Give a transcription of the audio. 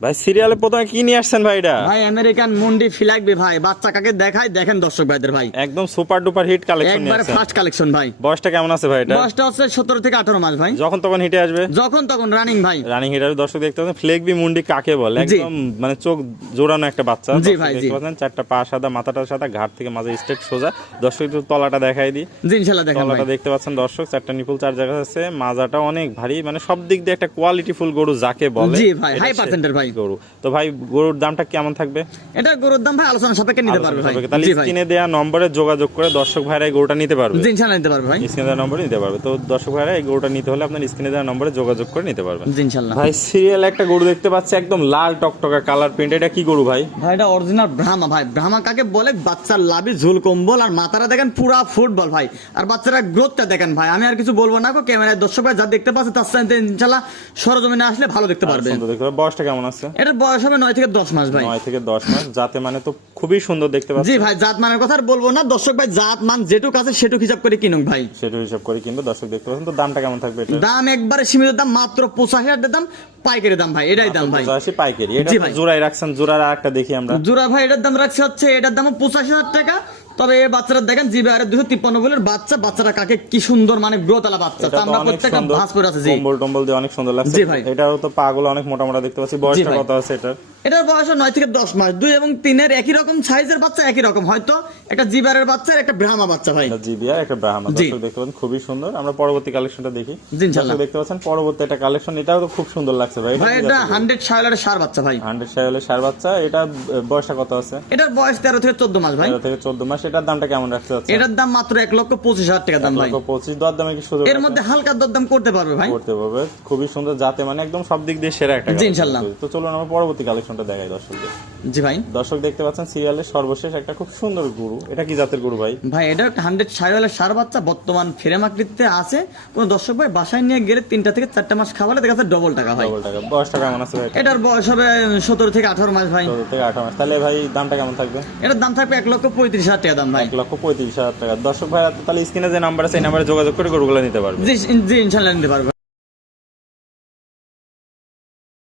ভাই সিরিয়ালে প্রথমে কি নিয়ে আসছেন ভাই? এটা ভাই আমেরিকান মুন্ডি ফিলাকবি ভাই, বাচ্চা কাকে দেখায় দেখেন দর্শক ভাইদের ভাই, একদম সুপার ডুপার হিট কালেকশন নিয়ে একবারে আসছেন। ফার্স্ট কালেকশন ভাই। বয়সটা কেমন আছে ভাই? এটা বয়সটা হচ্ছে 17 থেকে 18 মাস ভাই, যখন তখন হিটে আসবে, যখন তখন রানিং ভাই। রানিং হিটার দর্শক দেখতে পাচ্ছেন। ফ্লেগবি মুন্ডি কাকে বলে, জি। একদম মানে চোখ জোড়ানো একটা বাচ্চা। জি দর্শক ভাই, দেখতে জি। পাচ্ছেন চারটা পা সাদা, মাথাটা সাদা, ঘাট থেকে মাঝে স্ট্রেট সোজা। দর্শক একটু তলাটা দেখাই দিই। জি ইনশাআল্লাহ দেখেন ভাই। তলাটা দেখতে পাচ্ছেন দর্শক, চারটা নিপুল চার জায়গা আছে, মাজাটা অনেক ভারী, মানে সব দিক দিয়ে একটা কোয়ালিটি ফুল গরু যাকে বলে। জি ভাই, এটা হাই সে- পার্সেন্টের ভাই গরু। তো ভাই গরুর দামটা কেমন থাকবে? এটা গরুর দাম ভাই আলোচনা সাপেক্ষে নিতে পারবে ভাই। তাহলে জি ভাই, স্ক্রিনে দেওয়া নম্বরে যোগাযোগ করে দর্শক ভাইরা এই গরুটা নিতে পারবে। জি ইনশাআল্লাহ নিতে পারবে ভাই। স্ক্রিনে দেওয়া নম্বরে নিতে পারবে। তো দর্শক ভাইরা এই গরুটা নিতে হলে আপনার স্ক্রিনে দেওয়া নম্বরে যোগাযোগ করে নিতে পারবেন। জি ইনশাআল্লাহ। ভাই সিরিয়াল একটা গরু দেখতে পাচ্ছি, একদম লাল টকটকা কালার প্রিন্ট। এটা কি গরু ভাই? ভাই এটা অরিজিনাল ব্রাহ্মা ভাই। ব্রাহ্মা কাকে বলে? বাচ্চার লাভি ঝুল কম্বল, আর মাথাটা দেখেন পুরা ফুটবল ভাই, আর বাচ্চারা গ্রোথটা দেখেন ভাই। আমি আর কিছু বলবো না, ক্যামেরায় দর্শক ভাই যা দেখতে পাচ্ছে তার সাথে ইনশাআল্লাহ সরজমিনে আসলে ভালো দেখতে পারবে। সুন্দর দেখতে পাবে। বয়সটা কেমন আছে? এটার বয়স হবে 9 থেকে 10 মাস ভাই। 9 থেকে 10 মাস। যাতে মানে তো খুবই সুন্দর দেখতে পাচ্ছি। জি ভাই, জাত মানের কথা আর বলবো না দর্শক ভাই, জাত মান যেটুক আছে সেটুক হিসাব করে কিনুক ভাই। সেটা হিসাব করে কিন্তু দর্শক দেখতে পাচ্ছেন। তো দামটা কেমন থাকবে এটা? দাম একবারে সীমিত দাম, মাত্র 85,000 দাম, পাইকারি দাম ভাই, এটাই দাম ভাই। 85 পাইকারি। এটা জি তো ভাই। জোড়ায় রাখছেন, জোড়ার আরেকটা দেখি আমরা। জোড়া ভাই এটার দাম রাখছে হচ্ছে, এটার দাম 85,000 টাকা। তবে এই বাচ্চারা দেখেন জিবে আর 253 বলের বাচ্চা, বাচ্চারা কাকে কি সুন্দর মানে গ্রোথ-আলা বাচ্চা। এটা তো আমরা অনেক প্রত্যেকটা সুন্দর। ভাঁজ করে আছে। জি কম্বল টম্বল দিয়ে অনেক সুন্দর লাগছে। জি ভাই। এটাও তো পাগুলো অনেক মোটা মোটা দেখতে পাচ্ছি। বয়সটা ভাই। কত আছে এটা? এটার বয়স 9 থেকে 10 মাস। 2 এবং 3 এর একই রকম সাইজের বাচ্চা, একই রকম, হয়তো একটা জিবারের বাচ্চা আর একটা ব্রাহ্মা বাচ্চা ভাই। এটা জিবিয়া, একটা ব্রাহ্মা। জি। দর্শক দেখতে পাচ্ছেন খুবই সুন্দর। আমরা পরবর্তী কালেকশনটা দেখি। জি, ইনশাআল্লাহ। দর্শক দেখতে পাচ্ছেন পরবর্তী একটা কালেকশন, এটাও তো খুব সুন্দর লাগছে ভাই। ভাই এটা 100 শায়লারের সার বাচ্চা ভাই। 100 সাইলের সার বাচ্চা। এটা বয়সটা কত আছে? এটার বয়স 13 থেকে 14 মাস ভাই। 13 থেকে 14 মাস। এটার দামটা কেমন রাখতে যাচ্ছে? এটার দাম মাত্র 1,25,000 টাকা দাম ভাই। 25 দর দামে কি সুযোগ এর আছে? মধ্যে হালকা দরদাম করতে পারবে ভাই। করতে পারবে। খুবই সুন্দর, যাতে মানে একদম সব দিক দিয়ে সেরা একটা জি, collection। ইনশাআল্লাহ। তো চলুন আমরা পরবর্তী কালেকশনটা দেখাই দর্শকদের। জি ভাই। দর্শক দেখতে পাচ্ছেন সিরিয়ালের সর্বশেষ একটা খুব সুন্দর গরু। এটা কি জাতের গরু ভাই? ভাই এটা 100 শায়লারের সার বাচ্চা, বর্তমান ফ্রেম আকৃতিতে আছে। কোন দর্শক ভাই বাসায় নিয়ে গেলে 3টা থেকে 4টা মাস খাওয়ালে দেখা যাচ্ছে ডবল টাকা ভাই। ডবল টাকা। বয়সটা কেমন আছে ভাই? এটার বয়স হবে 17 থেকে 18 মাস ভাই। 14 থেকে 18 মাস। তাহলে ভাই দামটা কেমন থাকবে? এটার দাম থাকবে 1,35,000 টাকা দাম ভাই। 1,35,000 টাকা। দর্শক ভাই তাহলে স্ক্রিনে যে নাম্বার আছে এই নাম্বারে যোগাযোগ করে গরুগুলো নিতে পারবে। জি জি ইনশাআল্লাহ নিতে পারবে।